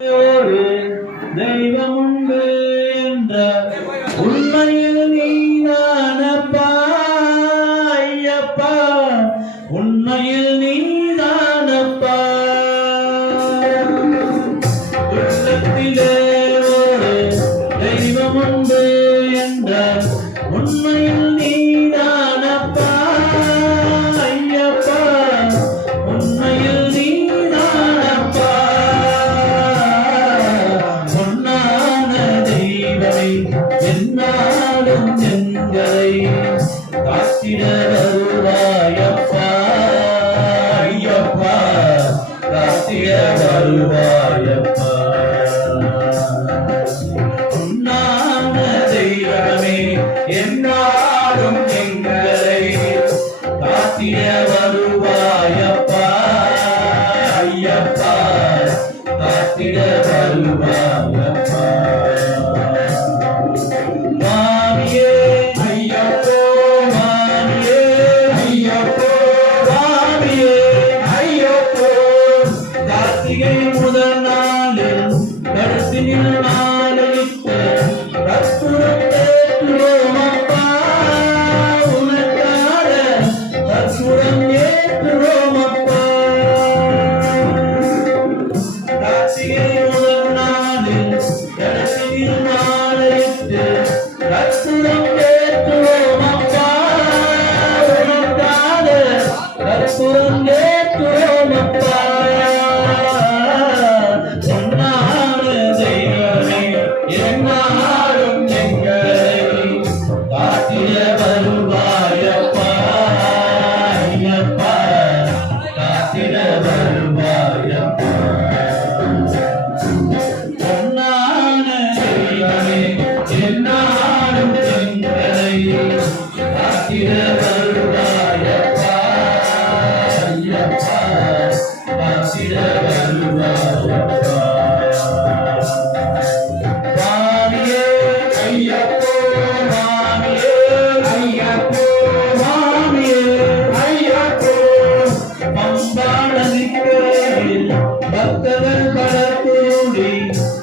ஒரு தெய்வம் உண்டு என்ற உண்மையில் நீதானப்பா ஐயப்பா, உண்மையில் நீதானப்பா. உள்ளத்திலே ஒரு தெய்வம் உண்டு என்ற உண்மையில் நீதானப்பா ஐயப்பா, உண்மையில் நீதானப்பா. என்னாலும் எங்களை காத்திட வருவாயப்பா ஐயப்பா, காத்திட வருவாயப்பா. உன்னான தெய்வமே என்னாலும் எங்களை காத்திட வருவாயப்பா ஐயப்பா, காத்திட வருவாயப்பா. முதல் நாளில் கருத்தினில் நாளிட்டு கற்பூரம் ஏற்றுவோம் அப்பா, உனக்காக கற்பூரம் ஏற்றுவோம் அப்பா. கார்த்திகை முதல் நாளில் கருத்தினில் நாளிட்டு கற்பூரம் ஏற்றுவோம் அப்பா, உனக்காக கற்பூரம் ஏற்றுவோம் அப்பா. என்னாலும் எங்களை காத்திட வருவாயப்பா ஐயப்பா, காத்திட வருவாயப்பா. பொன்னான தெய்வமே என்னாலும் எங்களை காத்திட வருவாயப்பா ஐயப்பா, காத்திட வருவாயப்பா. பக்தர்கள் பலக்கூடி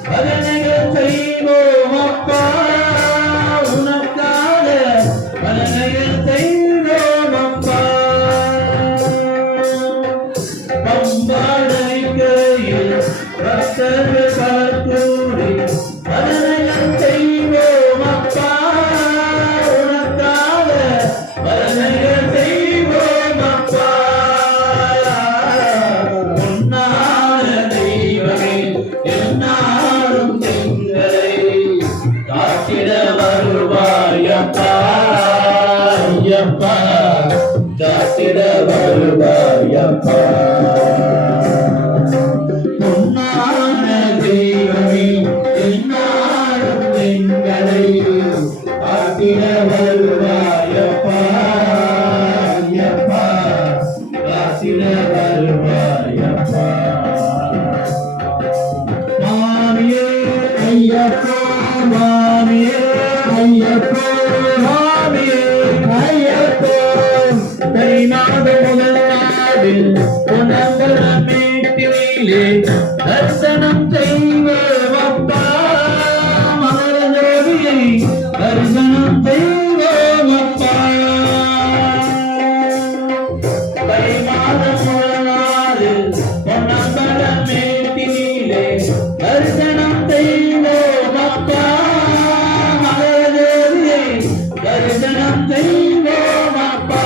பலனைகள் செய்வோம் அப்பா, உனக்காக பலனைகள் செய்வோம் அப்பா. பம்பாடலிக்கையில் பக்தர்கள் பலக்கூடி பலனைகள் செய்வோம் அப்பா, உனக்காக பலனைகள் செய்வோம் அப்பா. என்னாலும் எங்களை காத்திட வருவாயப்பா ஐயப்பா, காத்திட வருவாயப்பா. பொன்னான தெய்வமே என்னாலும் எங்களை காத்திட வருவாயப்பா ஐயப்பா, காத்திட வருவாயப்பா. ஐயப்போ மாமியே ஐயப்போ மாமியே ஐயப்போ, தை மாதம் முதல் நாளில் உணர்ந்த வீட்டிலே தரிசனம் செய்வோம் அப்பா, மலர் ஜோதியை தரிசனம் செய்வோம் அப்பா. தை மாதம் முதல் நாளில் உணர்ந்த வீட்டிலே தரிசனம் செய்வோம் அப்பா, மலர் ஜோதியை தரிசனம் செய்வோம் அப்பா.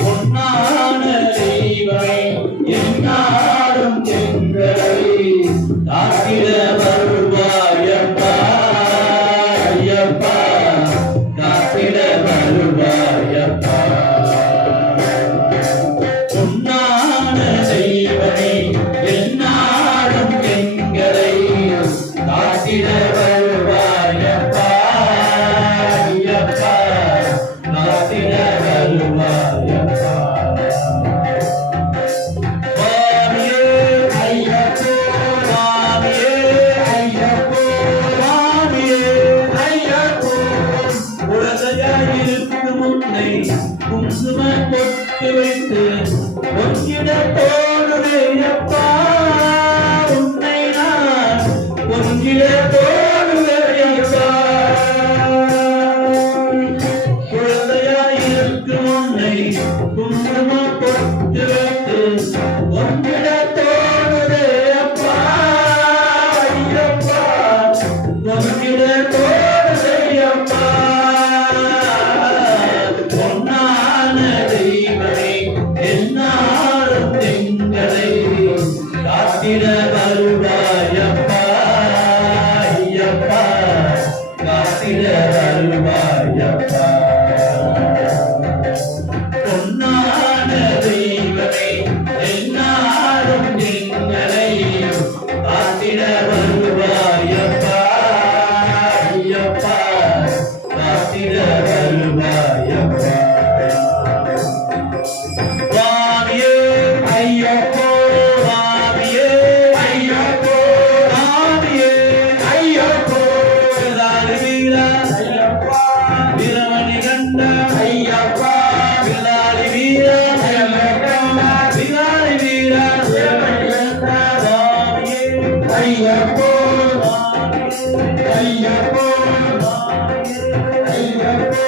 பொன்னான தெய்வமே என்னாலும் காத்திட வருவாயப்பா ஐயப்பா காத்திட வருவாயப்பா பொன்னான தெய்வமே என்னாலும் எங்களை காத்திட வருவாயப்பா ஐயப்பா காத்திட வருவாயப்பா சுவாமியே ஐயப்போ சுவாமியே ஐயப்போ சுவாமியே ஐயப்போ விலாலி வீரா ஐயப்பா வீரமணி கண்ட ஐயப்பா விலாலி வீரா ஐயப்பா விலாலி வீரா வீரமணி கண்ட சுவாமியே ஐயப்போ ஐயப்போ ஐயப்போ